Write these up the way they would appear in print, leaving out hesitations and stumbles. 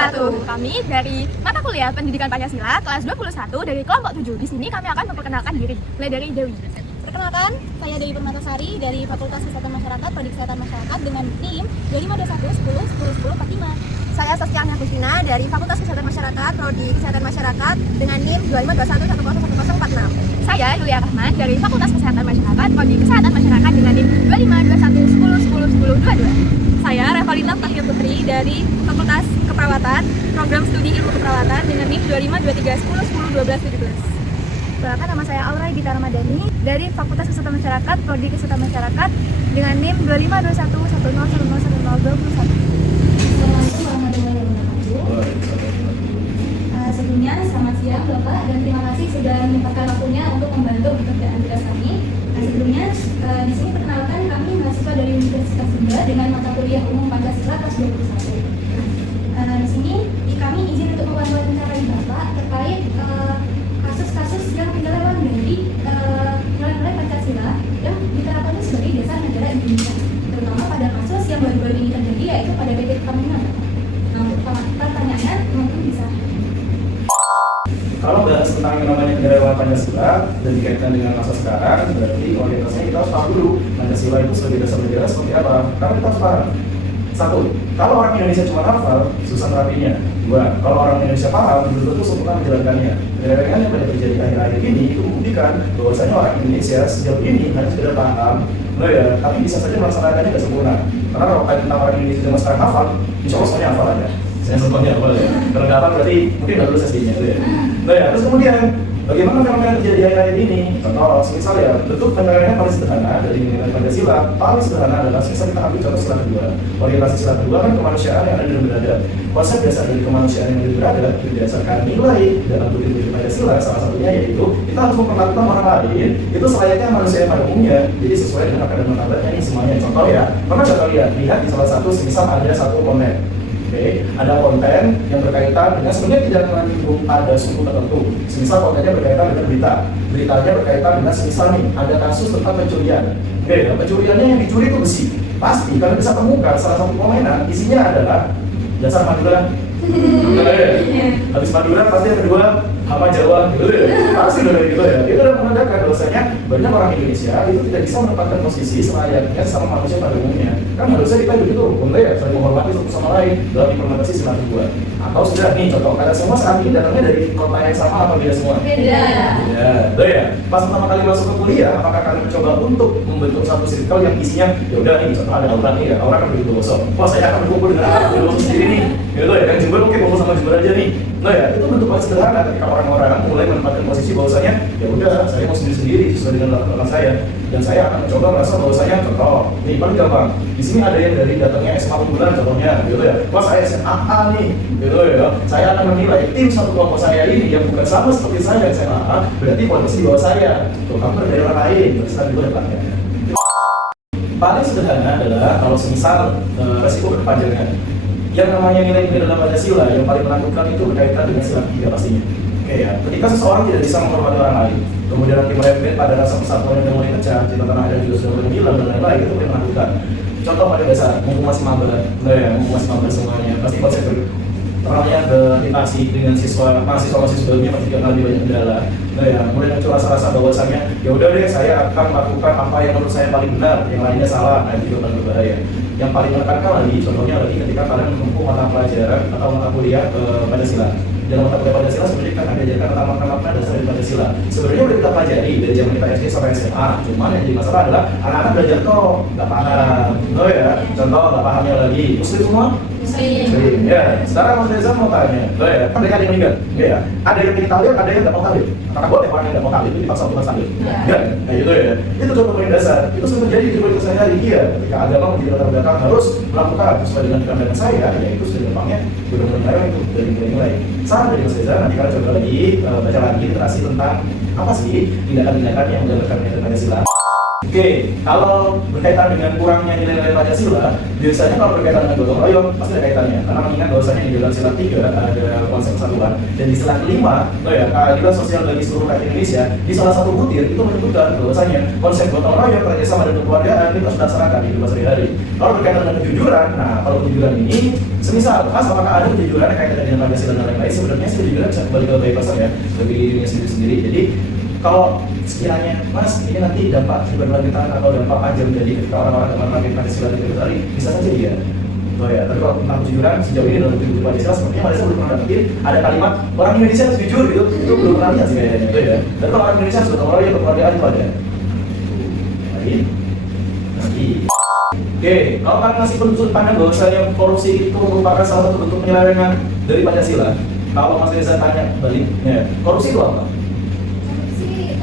wabarakatuh. Kami dari mata kuliah Pendidikan Pancasila kelas 21 dari kelompok 7. Di sini kami akan memperkenalkan diri. Mulai dari Dewi. Perkenalkan, saya Dewi Permatasari dari Fakultas Kesehatan Masyarakat, Prodi Kesehatan Masyarakat dengan NIM 2521 10 10 45. Saya Saskia Agustina dari Fakultas Kesehatan Masyarakat, Prodi Kesehatan Masyarakat dengan NIM 2521 10 10 46. Saya Yulia Rahman dari Fakultas Kesehatan Masyarakat, Prodi Kesehatan Masyarakat dengan NIM 2521 10 10 10 22. Saya Revalina Tahir Putri dari Fakultas Keperawatan, Program Studi Ilmu Keperawatan dengan NIM 2523 10 10 12 17. Perkenalkan, nama saya Aura Gita Ramadhani dari Fakultas Kesehatan Masyarakat, Prodi Kesehatan Masyarakat dengan NIM 2521 10 10 10 21. Assalamualaikum warahmatullahi wabarakatuh. Sebelumnya selamat siang Bapak dan terima kasih sudah menyempatkan waktunya untuk membantu pekerjaan tugas kami. Sebelumnya di sini perkenalkan kami mahasiswa dari Universitas Sumber dengan mata kuliah Umum Pancasila kelas 21. Di sini kami izin untuk mewawancara Bapak terkait kasus-kasus yang tergolong dari nilai-nilai Pancasila yang diterapkannya sebagai dasar negara Indonesia, terutama pada kasus yang baru-baru ini terjadi yaitu pada PP Tahunan. Nah, untuk pertanyaannya mungkin bisa. Kalau bahas tentang yang namanya negarawan Pancasila dan dikaitkan dengan masa sekarang, berarti orientasinya kita harus tahu dulu Pancasila itu sebagai dasar negara seperti apa. Karena kita harus paham. Satu, kalau orang Indonesia cuma hafal, susah terapinya. Dua, kalau orang Indonesia paham, betul-betul sempurna menjalankannya. Dengan yang pada terjadi akhir-akhir ini, itu membuktikan bahwasanya orang Indonesia sejauh ini hanya sudah paham, tapi bisa saja melaksanakannya tidak sempurna. Karena kalau tentang orang Indonesia cuma sekarang hafal, insya Allah semuanya hafal aja. Saya contohnya apa ya? Kalau nggak hafal berarti mungkin nggak lulus SD-nya ya. Terus kemudian bagaimana fenomena terjadi akhir-akhir ini? Contoh, misal ya, bentuk penilaiannya paling sederhana dari nilai Pancasila. Paling sederhana adalah misal kita ambil contoh sila kedua. Orientasi sila kedua kan kemanusiaan yang adil dan beradab. Konsep dasar dari kemanusiaan yang adil dan beradab berdasarkan nilai dalam tujuan Pancasila. Salah satunya yaitu kita harus memperlakukan orang lain itu selayaknya manusia pada umumnya. Jadi sesuai dengan akar dan martabatnya ini semuanya. Contoh ya, pernah coba lihat di salah satu misal ada satu komen. Oke, ada konten yang berkaitan dengan sebenarnya tidak menyinggung pada suku tertentu. Semisal kontennya berkaitan dengan beritanya berkaitan dengan semisal nih ada kasus tentang pencurian. Oke, pencuriannya yang dicuri itu besi. Pasti kalian bisa temukan salah satu komenan isinya adalah dasar Madura. Habis Madura pasti yang kedua Hama Jawa gitu ya. Pasti udah gitu ya. Itu udah menandakan bahwasanya banyak orang Indonesia itu tidak bisa menempatkan posisi selayaknya sama manusia pada umumnya. Kan harusnya kita begitu, ya, saling menghormati satu sama lain dalam implementasi sila kedua. Atau sudah nih contoh, kalian semua saat ini datangnya dari kota yang sama apa beda semua? Beda. Ya. Pas pertama kali masuk ke kuliah, apakah kalian mencoba untuk membentuk satu circle yang isinya ya udah nih, contoh ada Aura nih ya, Aura kan begitu bosok. Wah, saya akan berkumpul dengan anak bosok sendiri nih. Gitu ya, kan Jember mungkin kumpul sama Jember aja nih. Ya, itu bentuk paling sederhana ketika orang-orang mulai menempatkan posisi bahwasanya ya udah saya mau sendiri sesuai dengan latar saya dan saya akan mencoba merasa bahwasanya contoh nih paling gampang di sini ada yang dari datangnya SMA unggulan contohnya gitu ya, wah saya SMA nih gitu ya, saya akan menilai tim satu kelompok saya ini yang bukan sama seperti saya yang SMA berarti kualitas di bawah saya tuh kamu dari orang lain terus itu depannya. Paling sederhana adalah kalau semisal resiko berkepanjangan yang namanya nilai-nilai dalam Pancasila yang paling menakutkan itu berkaitan dengan sila ketiga pastinya. Oke ya, ketika seseorang tidak bisa menghormati orang lain, kemudian nanti merembet pada rasa persatuan yang mulai pecah, cinta tanah air juga sudah mulai hilang dan lain-lain, itu paling menakutkan. Contoh pada dasar, mumpung masih maba, mumpung masih maba semuanya, pasti konsep terangnya berinteraksi dengan mahasiswa sebelumnya pasti akan lebih banyak kendala. Mulai muncul rasa-rasa bahwasannya ya udah deh saya akan melakukan apa yang menurut saya paling benar, yang lainnya salah, itu juga paling berbahaya. Yang paling menekankan lagi, contohnya lagi ketika kalian menempuh mata pelajaran atau mata kuliah Pancasila. Dalam mata kuliah Pancasila sebenarnya kan ada diajarkan tentang makna-makna dasar dari Pancasila. Sebenarnya udah kita pelajari dari zaman kita SD sampai SMA. Cuman yang jadi masalah adalah anak-anak belajar kok nggak paham. Ya, contoh nggak pahamnya lagi. Muslim semua? Muslim. Ya, sekarang Mas Reza mau tanya. Ya, kan ada yang meninggal. Ya, ada yang ingin tahlil, ada yang nggak mau tahlil. Apakah boleh orang yang nggak mau tahlil itu dipaksa untuk tahlil? Enggak. Nah itu ya. Itu contoh poin dasar. Itu sudah menjadi di kualitas sehari-hari. Iya, ketika agama menjadi latar belakang harus melakukan sesuai dengan pandangan saya, ya itu sudah gampangnya sudah menilai itu dari nilai. Saran dari Mas Reza, nanti kalian coba lagi baca lagi literasi tentang apa sih tindakan-tindakan yang menggambarkan Pancasila. Oke, kalau berkaitan dengan kurangnya nilai-nilai Pancasila, biasanya kalau berkaitan dengan gotong royong pasti ada kaitannya. Karena mengingat bahwasanya di dalam sila 3 ada konsep kesatuan, dan di sila kelima, keadilan sosial bagi seluruh rakyat Indonesia, di salah satu butir itu menyebutkan bahwasanya konsep gotong royong, kerjasama dan kekeluargaan itu harus dilaksanakan di kehidupan sehari-hari. Kalau berkaitan dengan kejujuran, nah kalau kejujuran ini, semisal, apakah ada kejujuran yang kaitan dengan Pancasila dan lain-lain? Sebenarnya sih kejujuran bisa kembali ke baik pasar ya, bagi dirinya sendiri-sendiri. Jadi kalau sekiranya Mas ini nanti dampak berlanjutan atau dampak panjang dari ketika orang-orang memakai Pancasila dan Nkri, bisa saja dia. Ya, tapi kalau tentang kejujuran sejauh ini dalam tujuh Pancasila sepertinya Malaysia belum pernah dapetin ada kalimat orang Indonesia harus jujur gitu, itu belum pernah lihat sih kayaknya itu ya. Dan kalau orang Indonesia harus gotong royong, kekeluargaan itu ada. Nanti. Oke, kalau kalian ngasih penunjuk pandang bahwasanya korupsi itu merupakan salah satu bentuk penyelewengan dari Pancasila, kalau Mas Reza tanya baliknya, korupsi itu apa?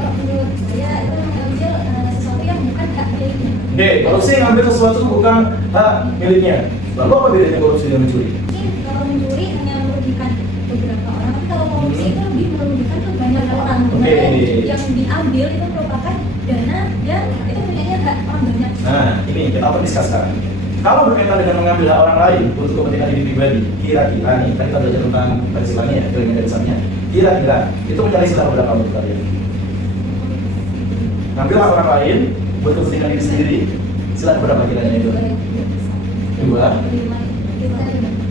Menurut saya itu mengambil sesuatu yang bukan hak miliknya. Oke, korupsi ngambil sesuatu bukan hak miliknya. Lalu apa bedanya korupsi dengan mencuri? Mungkin kalau mencuri hanya merugikan beberapa orang, tapi kalau korupsi itu lebih merugikan ke banyak orang. Yang diambil itu merupakan dana yang itu punyanya hak orang banyak. Nah, ini kita akan diskus sekarang. Kalau berkaitan dengan mengambil hak orang lain untuk kepentingan diri pribadi, kira-kira nih, tadi kita belajar tentang Pancasila ya, kalimat dasarnya. Kira-kira itu mencari istilah berapa menurut kalian? Ngambil hak orang lain buat kepentingan diri sendiri, sila berapa kiranya itu? 2.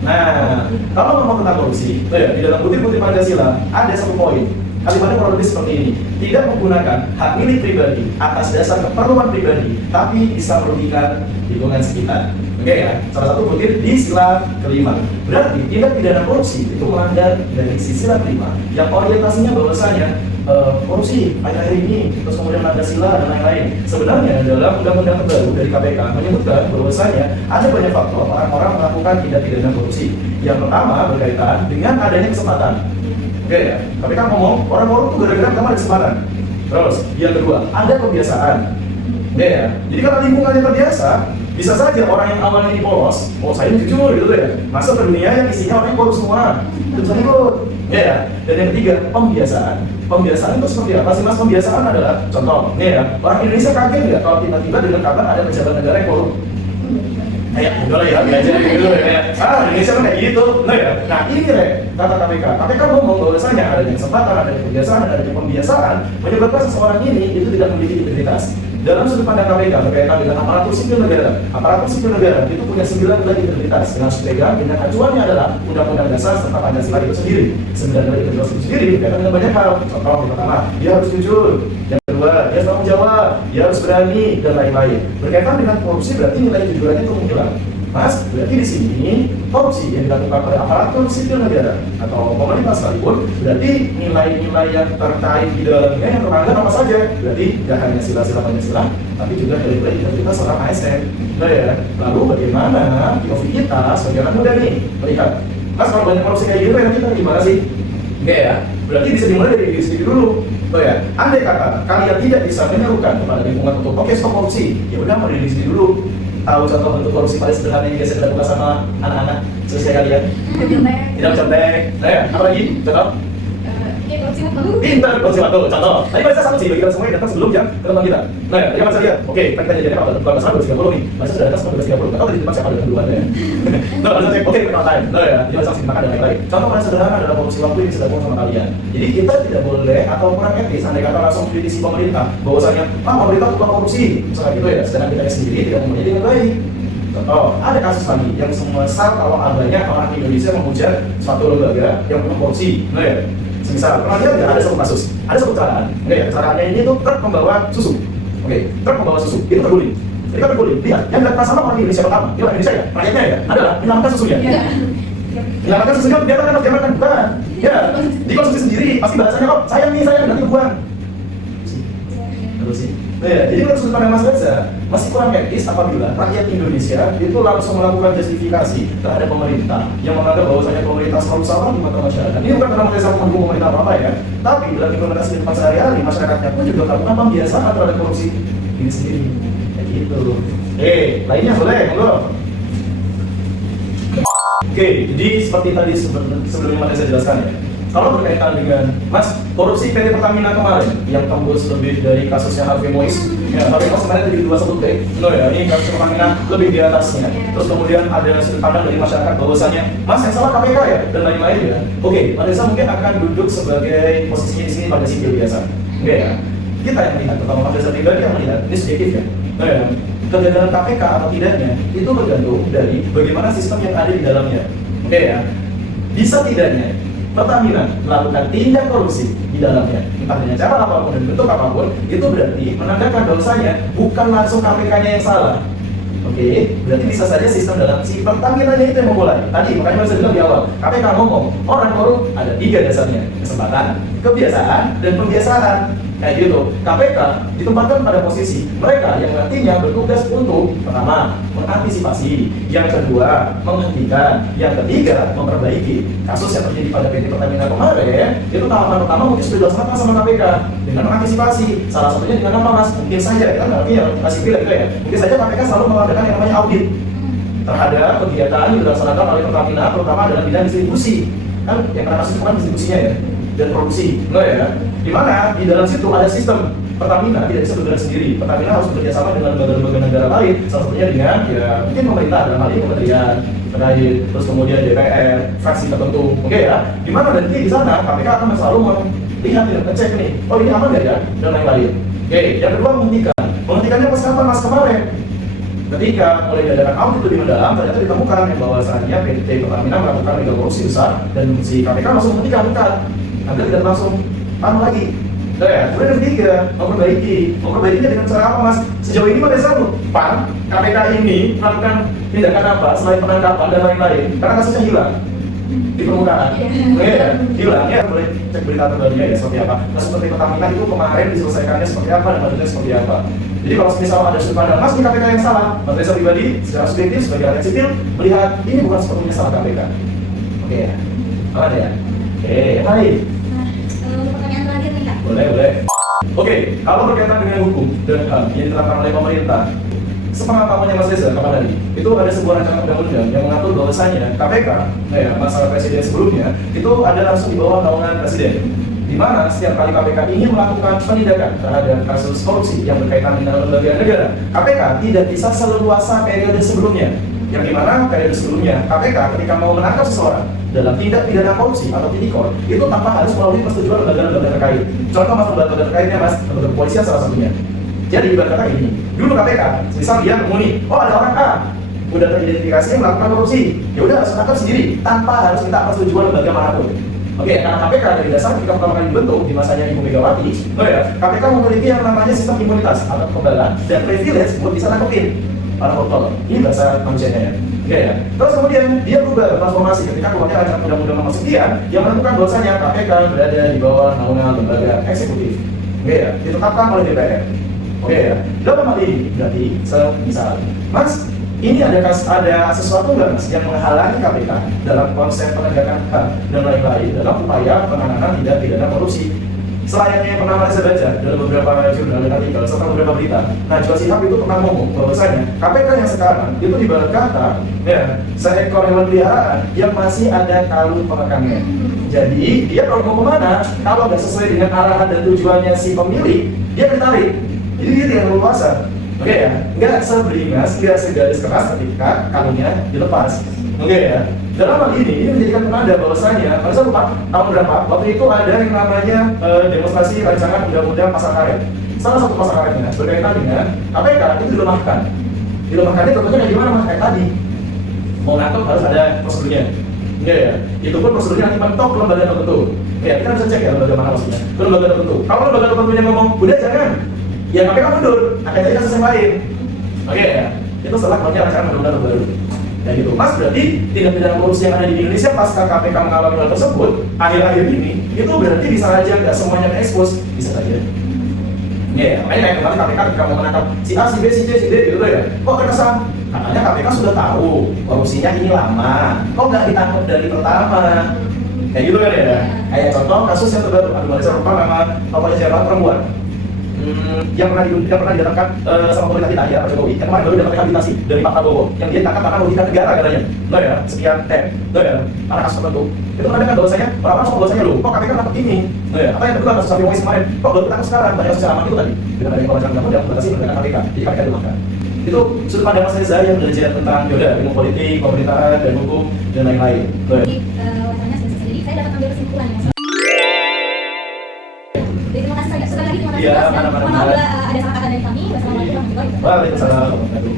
Nah, kalau ngomong tentang korupsi, di dalam butir-butir Pancasila ada satu poin. Kalimatnya kurang lebih seperti ini: tidak menggunakan hak milik pribadi atas dasar keperluan pribadi, tapi bisa merugikan lingkungan sekitar. Oke ya, salah satu butir di sila kelima. Berarti tindak pidana korupsi itu melanggar dari sila kelima, yang orientasinya bahwasanya korupsi akhir ini, terus kemudian Pancasila dan lain-lain. Sebenarnya dalam undang-undang terbaru dari KPK menyebutkan bahwasanya ada banyak faktor orang-orang melakukan tindak pidana korupsi. Yang pertama berkaitan dengan adanya kesempatan. Oke ya, KPK ngomong orang korupsi itu gara-gara pertama ada kesempatan. Terus yang kedua ada kebiasaan. Oke ya, jadi kalau lingkungannya terbiasa, bisa saja orang yang awalnya ini polos, saya ini jujur gitu ya, masuk ke dunia yang isinya orang yang korup semua, itu bisa ikut. Ya, dan yang ketiga pembiasaan. Pembiasaan itu seperti apa sih Mas? Pembiasaan adalah contoh, nih ya, orang Indonesia kaget nggak kalau tiba-tiba dengan kabar ada pejabat negara yang korup? Kayak udah lah ya, biasa gitu ya. Indonesia kan kayak gitu. Nah ya, nah ini kata KPK. KPK ngomong bahwasanya adanya kesempatan, adanya kebiasaan, adanya pembiasaan menyebabkan seseorang ini itu tidak memiliki integritas. Dalam sudut pandang KPK berkaitan dengan aparatur sipil negara. Aparatur sipil negara itu punya 9 nilai integritas dengan dipegang dengan acuannya adalah Undang-Undang Dasar serta Pancasila itu sendiri. 9 nilai integritas itu sendiri berkaitan dengan banyak hal. Contoh yang pertama, dia harus jujur. Yang kedua, dia harus tanggung jawab, dia harus berani dan lain-lain. Berkaitan dengan korupsi berarti nilai kejujurannya itu menghilang. Mas, berarti di sini korupsi yang dilakukan oleh aparatur sipil negara atau pemerintah sekalipun, berarti nilai-nilai yang terkait di dalamnya yang terangkat apa saja? Berarti tidak hanya sila-sila Pancasila, tapi juga nilai-nilai integritas seorang ASN. Nah ya, lalu bagaimana POV kita sebagai anak muda nih melihat, Mas kalau banyak korupsi kayak gitu, yang kita gimana sih? Enggak ya, berarti bisa dimulai dari diri sendiri dulu. Oh ya, andai kata kalian tidak bisa menyerukan kepada lingkungan untuk oke stop korupsi, ya udah mau diri sendiri dulu. Tahu contoh bentuk korupsi paling sederhana yang biasa dilakukan sama anak-anak sesuai kalian? Tidak contek. Nah ya, apa lagi? Contoh? Pintar korupsi waktu. Contoh. Tadi bahasa sama sih bagi kita semua yang datang sebelum jam ke tempat kita. Nah ya, tadi kan saya lihat. Oke, kita jadinya apa? Bukan masalah 230 nih. Masa sudah atas 230. Kalau di depan siapa ada duluan ya? Nah, bahasa cek. Oke, kita time. Nah ya, dia langsung dimakan dan lain-lain. Contoh paling sederhana adalah korupsi waktu yang sedang sama kalian. Jadi kita tidak boleh atau kurang etis andai kata langsung kritisi pemerintah bahwasanya pemerintah tukang korupsi. Misalnya gitu ya, sedangkan kita sendiri tidak mempunyai dengan baik. Contoh, ada kasus lagi yang semua kalau adanya orang Indonesia menghujat suatu lembaga yang penuh korupsi. Nah ya, semisal pernah lihat nggak ada satu kasus, ada satu kecelakaan. Oke, kecelakaannya ini tuh truk membawa susu. Oke, truk membawa susu itu terguling. Jadi kan terguling. Lihat, yang dilakukan sama orang Indonesia pertama, orang Indonesia ya, rakyatnya ya, adalah menyelamatkan susunya. Menyelamatkan susunya biarkan anak jabatan bukan. Ya, dikonsumsi sendiri. Pasti bahasanya kok sayang nih sayang nanti buang. Terus sih. Nah, ya, jadi menurut sudut pandang Mas Reza masih kurang etis apabila rakyat Indonesia itu langsung melakukan justifikasi terhadap pemerintah yang menganggap bahwasanya pemerintah selalu salah di mata masyarakat. Ini bukan karena Mas Reza mendukung pemerintah apa ya, tapi dalam implementasi kehidupan sehari-hari masyarakatnya pun juga melakukan pembiasaan terhadap korupsi ini sendiri. Kayak gitu. Lainnya boleh, monggo. Oke, jadi seperti tadi sebelumnya Mas Reza jelaskan ya. Kalau berkaitan dengan Mas, korupsi PT Pertamina kemarin yang tembus lebih dari kasusnya Harvey Mois, ya Harvey Mois kemarin jadi 211 T, no ya, ini kasus Pertamina lebih di atasnya. Terus kemudian ada sudut pandang dari masyarakat bahwasannya, Mas yang salah KPK ya dan lain-lain ya. Oke, Mas Reza mungkin akan duduk sebagai posisinya di sini pada sipil biasa, oke ya. Kita yang melihat, terutama Mas Reza pribadi yang melihat, ini subjektif ya. No ya, kegagalan KPK atau tidaknya itu bergantung dari bagaimana sistem yang ada di dalamnya, oke ya. Bisa tidaknya Pertamina melakukan tindak korupsi di dalamnya, entah dengan cara apapun dan bentuk apapun, itu berarti menandakan bahwasanya bukan langsung KPK-nya yang salah. Oke, berarti bisa saja sistem dalam si Pertamina-nya itu yang memulai. Tadi makanya saya bilang di awal, KPK ngomong orang korup ada 3 dasarnya: kesempatan, kebiasaan, dan pembiasaan. Kayak gitu. KPK ditempatkan pada posisi mereka yang nantinya bertugas untuk pertama mengantisipasi, yang kedua menghentikan, yang ketiga memperbaiki. Kasus yang terjadi pada PT Pertamina kemarin itu tahapan pertama mungkin sudah dilaksanakan sama KPK dengan mengantisipasi. Salah satunya dengan apa Mas? Mungkin saja kita nggak artinya masih pilih gitu ya. Mungkin saja KPK selalu mengadakan yang namanya audit terhadap kegiatan yang dilaksanakan oleh Pertamina, terutama dalam bidang distribusi. Kan yang kena kasus kemarin distribusinya ya dan produksi, ya. Di mana di dalam situ ada sistem. Pertamina tidak bisa bergerak sendiri. Pertamina harus bekerjasama dengan lembaga-lembaga negara lain, salah satunya dengan ya mungkin pemerintah dalam hal ini kementerian terkait, terus kemudian DPR, fraksi tertentu, oke ya. Di mana nanti di sana KPK akan selalu melihat, ngecek nih, oh ini aman nggak ya, dan lain-lain. Oke, yang kedua menghentikannya pas kapan Mas kemarin? Ketika mulai diadakan audit lebih mendalam, ternyata ditemukan yang bahwasannya PT Pertamina melakukan mega korupsi besar dan si KPK langsung menghentikan agar tidak langsung lagi. Nah, ya, kemudian yang ketiga, memperbaikinya dengan cara apa Mas? Sejauh ini pada saat Pak KPK ini melakukan tindakan apa selain penangkapan dan lain-lain, karena kasusnya hilang di permukaan, hilang ya. Boleh cek berita terbarunya ya seperti apa. Kasus PT Pertamina itu kemarin diselesaikannya seperti apa dan hasilnya seperti apa. Jadi kalau misal ada sudut pandang Mas, ini KPK yang salah, Mas Reza pribadi secara subjektif sebagai rakyat sipil melihat ini bukan sepenuhnya salah KPK. Oke ya, ada ya. Oke, hai. Pertanyaan terakhir nih Kak. Boleh. Oke, kalau berkaitan dengan hukum dan HAM yang ditetapkan oleh pemerintah, sepengetahuannya Mas Reza kapan hari itu ada sebuah rancangan undang-undang yang mengatur bahwasanya KPK, ya masa presiden sebelumnya itu ada langsung di bawah naungan presiden. Di mana setiap kali KPK ingin melakukan penindakan terhadap kasus korupsi yang berkaitan dengan lembaga negara, KPK tidak bisa seleluasa periode sebelumnya. Yang dimana periode sebelumnya KPK ketika mau menangkap seseorang dalam tindak pidana korupsi atau tipikor itu tanpa harus melalui persetujuan lembaga-lembaga terkait. Contoh Mas, lembaga terkaitnya Mas, lembaga kepolisian salah satunya. Jadi ibarat kata ini, dulu KPK, misal dia nemu nih, oh ada orang A udah teridentifikasi melakukan korupsi, ya udah harus tangkap sendiri tanpa harus minta persetujuan lembaga manapun. Oke, karena KPK dari dasar ketika pertama kali dibentuk di masanya Ibu Megawati, KPK memiliki yang namanya sistem imunitas atau kekebalan dan privilege buat bisa nangkepin para koruptor. Ini bahasa manusianya ya. Oke ya. Terus kemudian dia berubah transformasi ketika keluarnya rancangan undang-undang nomor sekian yang menentukan bahwasanya KPK berada di bawah naungan lembaga eksekutif. Oke ya, ditetapkan oleh DPR. Oke ya. Dalam hal ini berarti semisal, Mas, ini ada sesuatu nggak Mas yang menghalangi KPK dalam konsep penegakan HAM dan lain-lain dalam upaya penanganan tindak pidana korupsi? Selayaknya yang pernah saya baca dalam beberapa jurnal dan artikel serta beberapa berita, Najwa Shihab itu pernah ngomong bahwasanya KPK yang sekarang itu ibarat kata ya seekor hewan peliharaan yang masih ada kalung pengekannya. Jadi dia kalau mau kemana, kalau nggak sesuai dengan arahan dan tujuannya si pemilik, dia ditarik. Jadi dia tidak leluasa. Oke ya, nggak seberingas, nggak segaris keras ketika kalungnya dilepas. Oke ya. Dalam hal ini menjadikan penanda bahwasanya pada saat tahun berapa waktu itu ada yang namanya demonstrasi rancangan undang-undang pasar karet. Salah satu pasar karetnya berkaitan dengan KPK itu dilemahkan. Dilemahkannya tentunya kayak gimana Mas? Kayak tadi mau nangkep harus ada prosedurnya. Ya, itu pun prosedurnya nanti mentok ke lembaga tertentu. Ya, kita bisa cek ya lembaga mana maksudnya. Ke lembaga tertentu. Kalau lembaga tertentunya ngomong, udah jangan, ya KPK mundur, akan jadi kasus yang lain. Oke ya, itu setelah keluarnya rancangan undang-undang baru. Ya gitu, Mas, berarti tindak pidana korupsi yang ada di Indonesia pasca KPK mengalami hal tersebut akhir-akhir ini itu berarti bisa aja nggak semuanya terekspos, bisa saja. Ya, makanya kayak kemarin KPK ketika mau menangkap si A, si B, si C, si D gitu ya. Kok terkesan katanya KPK sudah tahu korupsinya ini lama, kok nggak ditangkap dari pertama? Kayak gitu kan ya. Kayak contoh kasus yang terbaru, aduh Marisa lupa nama tokohnya siapa, perempuan. yang pernah didatangkan sama pemerintah kita ya Pak Jokowi, yang kemarin baru dapat rehabilitasi dari Pak Prabowo, yang dia ditangkap karena logika negara katanya, no ya, sekian no ya, anak kasus tertentu. Itu menandakan bahwasanya orang-orang soal bahwasanya loh, kok KPK dapat ini, no ya, atau yang kedua kasus Safi Wais kemarin, kok baru ditangkap sekarang, banyak kasus aman itu tadi, dengan adanya pembahasan undang-undang membatasi penegakan KPK, jadi KPK dilemahkan. Itu sudut pandang Mas Reza yang belajar tentang yaudah ilmu politik, pemerintahan, dan hukum dan lain-lain. No ya. Jadi wacananya selesai. Jadi saya dapat ambil kesimpulan ya. Jadi terima kasih sekali lagi, terima kasih. Iya, Mas. Dan mana-mana. mohon maaf bila ada salah kata dari kami. Wassalamualaikum warahmatullahi wabarakatuh. Waalaikumsalam warahmatullahi wabarakatuh.